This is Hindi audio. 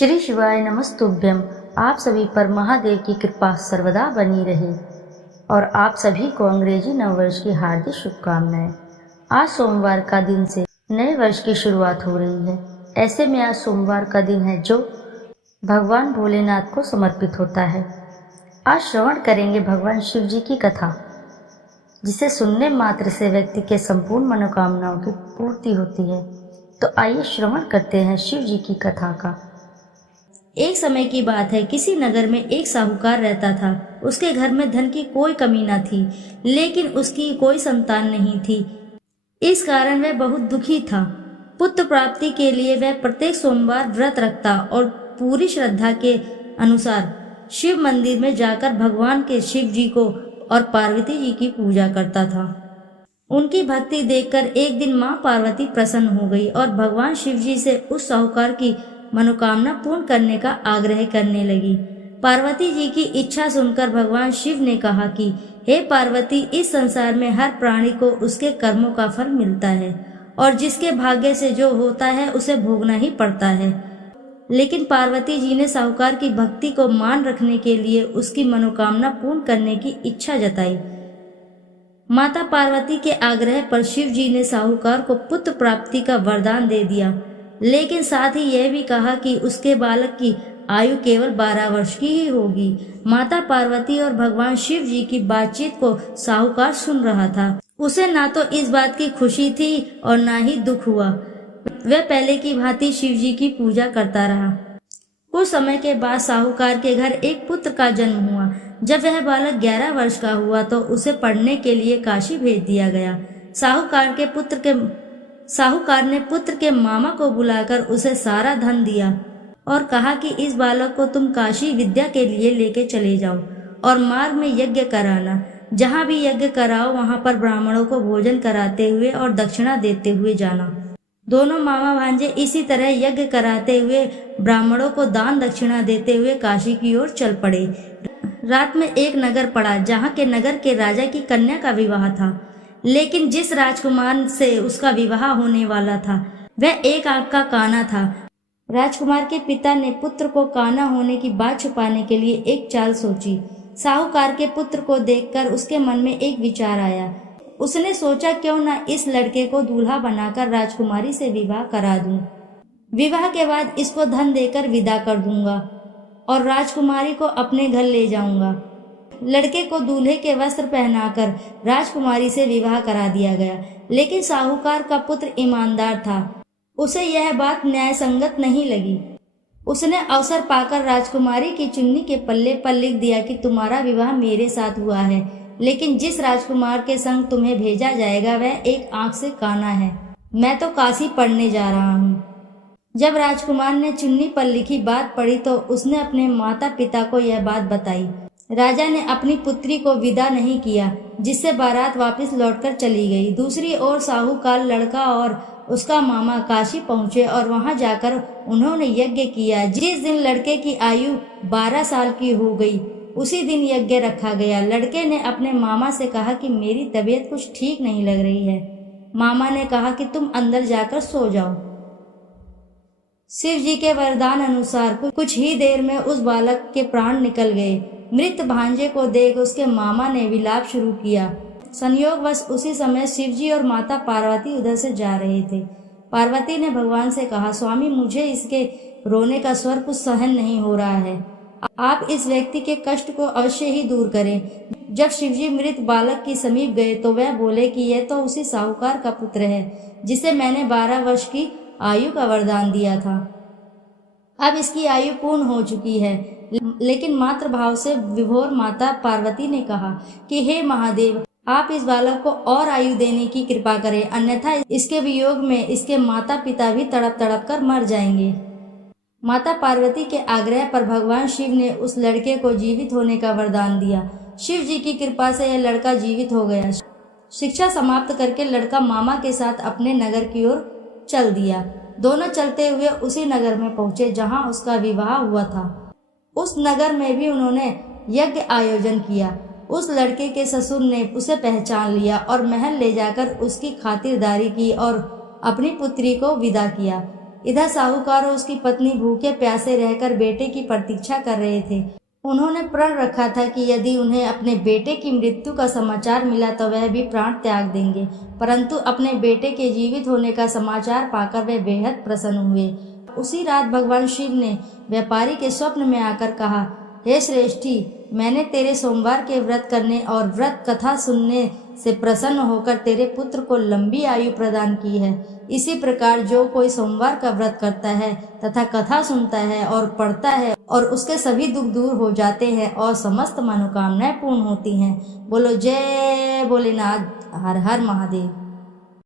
श्री शिवाय नमस्तुभ्यम। आप सभी पर महादेव की कृपा सर्वदा बनी रहे और आप सभी को अंग्रेजी नववर्ष की हार्दिक शुभकामनाएं। आज सोमवार का दिन से नए वर्ष की शुरुआत हो रही है। ऐसे में आज सोमवार का दिन है जो भगवान भोलेनाथ को समर्पित होता है। आज श्रवण करेंगे भगवान शिव जी की कथा, जिसे सुनने मात्र से व्यक्ति के संपूर्ण मनोकामनाओं की पूर्ति होती है। तो आइए श्रवण करते हैं शिव जी की कथा का। एक समय की बात है, किसी नगर में एक साहूकार रहता था। उसके घर में धन की कोई कमी न थी, लेकिन उसकी कोई संतान नहीं थी। इस कारण वह बहुत दुखी था। पुत्र प्राप्ति के लिए वह प्रत्येक सोमवार व्रत रखता और पूरी श्रद्धा के अनुसार शिव मंदिर में जाकर भगवान के शिव जी को और पार्वती जी की पूजा करता था। उनकी भक्ति देखकर एक दिन मां पार्वती प्रसन्न हो गई और भगवान शिव जी से उस साहूकार की मनोकामना पूर्ण करने का आग्रह करने लगी। पार्वती जी की इच्छा सुनकर भगवान शिव ने कहा कि हे पार्वती, इस संसार में हर प्राणी को उसके कर्मों का फल मिलता है और जिसके भाग्य से जो होता है उसे भोगना ही पड़ता है। लेकिन पार्वती जी ने साहूकार की भक्ति को मान रखने के लिए उसकी मनोकामना पूर्ण करने की इच्छा जताई। माता पार्वती के आग्रह पर शिव जी ने साहूकार को पुत्र प्राप्ति का वरदान दे दिया, लेकिन साथ ही यह भी कहा कि उसके बालक की आयु केवल 12 वर्ष की ही होगी। माता पार्वती और भगवान शिव जी की बातचीत को साहूकार सुन रहा था। उसे ना तो इस बात की खुशी थी और ना ही दुख हुआ। वह पहले की भांति शिव जी की पूजा करता रहा। कुछ समय के बाद साहूकार के घर एक पुत्र का जन्म हुआ। जब वह बालक 11 वर्ष का हुआ तो उसे पढ़ने के लिए काशी भेज दिया गया। साहूकार ने पुत्र के मामा को बुलाकर उसे सारा धन दिया और कहा कि इस बालक को तुम काशी विद्या के लिए लेके चले जाओ और मार्ग में यज्ञ कराना। जहाँ भी यज्ञ कराओ वहाँ पर ब्राह्मणों को भोजन कराते हुए और दक्षिणा देते हुए जाना। दोनों मामा भांजे इसी तरह यज्ञ कराते हुए ब्राह्मणों को दान दक्षिणा देते हुए काशी की ओर चल पड़े। रात में एक नगर पड़ा, जहाँ के नगर के राजा की कन्या का विवाह था। लेकिन जिस राजकुमार से उसका विवाह होने वाला था वह एक आंख का काना था। राजकुमार के पिता ने पुत्र को काना होने की बात छुपाने के लिए एक चाल सोची। साहूकार के पुत्र को देखकर उसके मन में एक विचार आया। उसने सोचा, क्यों न इस लड़के को दूल्हा बनाकर राजकुमारी से विवाह करा दूं। विवाह के बाद इसको धन देकर विदा कर दूंगा और राजकुमारी को अपने घर ले जाऊंगा। लड़के को दूल्हे के वस्त्र पहनाकर राजकुमारी से विवाह करा दिया गया। लेकिन साहूकार का पुत्र ईमानदार था। उसे यह बात न्याय संगत नहीं लगी। उसने अवसर पाकर राजकुमारी की चुन्नी के पल्ले पर लिख दिया कि तुम्हारा विवाह मेरे साथ हुआ है, लेकिन जिस राजकुमार के संग तुम्हें भेजा जाएगा वह एक आंख से काना है। मैं तो काशी पढ़ने जा रहा हूँ। जब राजकुमार ने चुन्नी पर लिखी बात पढ़ी तो उसने अपने माता पिता को यह बात बताई। राजा ने अपनी पुत्री को विदा नहीं किया, जिससे बारात वापस लौटकर चली गई। दूसरी ओर साहूकार लड़का और उसका मामा काशी पहुंचे और वहां जाकर उन्होंने यज्ञ किया। जिस दिन लड़के की आयु 12 साल की हो गई उसी दिन यज्ञ रखा गया। लड़के ने अपने मामा से कहा कि मेरी तबीयत कुछ ठीक नहीं लग रही है। मामा ने कहा कि तुम अंदर जाकर सो जाओ। शिव जी के वरदान अनुसार कुछ ही देर में उस बालक के प्राण निकल गए। मृत भांजे को देख उसके मामा ने विलाप शुरू किया। संयोगवश उसी समय शिवजी और माता पार्वती उधर से जा रहे थे। पार्वती ने भगवान से कहा, स्वामी, मुझे इसके रोने का स्वर कुछ सहन नहीं हो रहा है। आप इस व्यक्ति के कष्ट को अवश्य ही दूर करें। जब शिवजी मृत बालक के समीप गए तो वह बोले कि यह तो उसी साहूकार का पुत्र है जिसे मैंने 12 वर्ष की आयु का वरदान दिया था। अब इसकी आयु पूर्ण हो चुकी है। लेकिन मातृ भाव से विभोर माता पार्वती ने कहा कि हे महादेव, आप इस बालक को और आयु देने की कृपा करें, अन्यथा इसके वियोग में इसके माता पिता भी तड़प तड़प कर मर जाएंगे। माता पार्वती के आग्रह पर भगवान शिव ने उस लड़के को जीवित होने का वरदान दिया। शिव जी की कृपा से यह लड़का जीवित हो गया। शिक्षा समाप्त करके लड़का मामा के साथ अपने नगर की ओर चल दिया। दोनों चलते हुए उसी नगर में पहुंचे जहां उसका विवाह हुआ था। उस नगर में भी उन्होंने यज्ञ आयोजन किया। उस लड़के के ससुर ने उसे पहचान लिया और महल ले जाकर उसकी खातिरदारी की और अपनी पुत्री को विदा किया। इधर साहूकार और उसकी पत्नी भूखे प्यासे रहकर बेटे की प्रतीक्षा कर रहे थे। उन्होंने प्रण रखा था कि यदि उन्हें अपने बेटे की मृत्यु का समाचार मिला तो वह भी प्राण त्याग देंगे, परंतु अपने बेटे के जीवित होने का समाचार पाकर वे बेहद प्रसन्न हुए। उसी रात भगवान शिव ने व्यापारी के स्वप्न में आकर कहा, हे श्रेष्ठी, मैंने तेरे सोमवार के व्रत करने और व्रत कथा सुनने से प्रसन्न होकर तेरे पुत्र को लंबी आयु प्रदान की है। इसी प्रकार जो कोई सोमवार का व्रत करता है तथा कथा सुनता है और पढ़ता है और उसके सभी दुख दूर हो जाते हैं और समस्त मनोकामनाएं पूर्ण होती हैं। बोलो जय भोलेनाथ, हर हर महादेव।